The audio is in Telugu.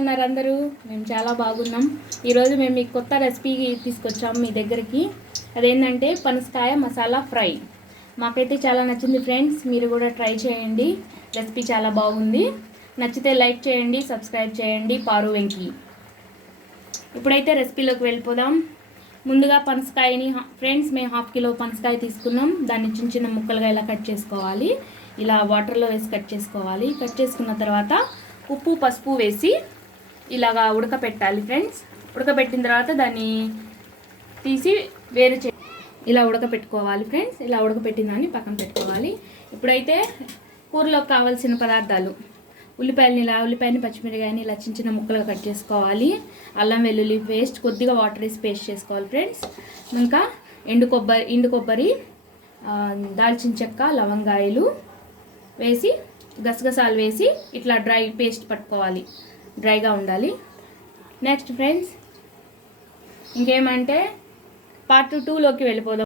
ఉన్నారు అందరూ? మేము చాలా బాగున్నాం. ఈరోజు మేము మీకు కొత్త రెసిపీ తీసుకొచ్చాము మీ దగ్గరికి. అదేంటంటే పనసకాయ మసాలా ఫ్రై. మాకైతే చాలా నచ్చింది ఫ్రెండ్స్, మీరు కూడా ట్రై చేయండి. రెసిపీ చాలా బాగుంది. నచ్చితే లైక్ చేయండి, సబ్స్క్రైబ్ చేయండి. పారు వెంకి. ఇప్పుడైతే రెసిపీలోకి వెళ్ళిపోదాం. ముందుగా పనసకాయని ఫ్రెండ్స్ మేము 1/2 కిలో పనసకాయ తీసుకున్నాం. దాన్ని చిన్న చిన్న ముక్కలుగా ఇలా కట్ చేసుకోవాలి. ఇలా వాటర్లో వేసి కట్ చేసుకోవాలి. కట్ చేసుకున్న తర్వాత ఉప్పు పసుపు వేసి ఇలాగా ఉడకపెట్టాలి ఫ్రెండ్స్. ఉడకబెట్టిన తర్వాత దాన్ని తీసి ఇలా ఉడకపెట్టుకోవాలి ఫ్రెండ్స్. ఇలా ఉడకపెట్టిన దాన్ని పక్కన పెట్టుకోవాలి. ఇప్పుడైతే కూరలోకి కావాల్సిన పదార్థాలు: ఉల్లిపాయని పచ్చిమిరకాయని ఇలా చిన్న చిన్న ముక్కలుగా కట్ చేసుకోవాలి. అల్లం వెల్లుల్లి పేస్ట్, కొద్దిగా వాటర్ వేసి పేస్ట్ చేసుకోవాలి ఫ్రెండ్స్. ఇంకా ఎండు కొబ్బరి, దాల్చిన చెక్క, లవంగాయలు వేసి గసగసాలు వేసి ఇట్లా డ్రై పేస్ట్ పట్టుకోవాలి. డ్రైగా ఉండాలి. నెక్స్ట్ ఫ్రెండ్స్ ఇంకేమంటే పార్ట్ 2లోకి వెళ్ళిపోదాం.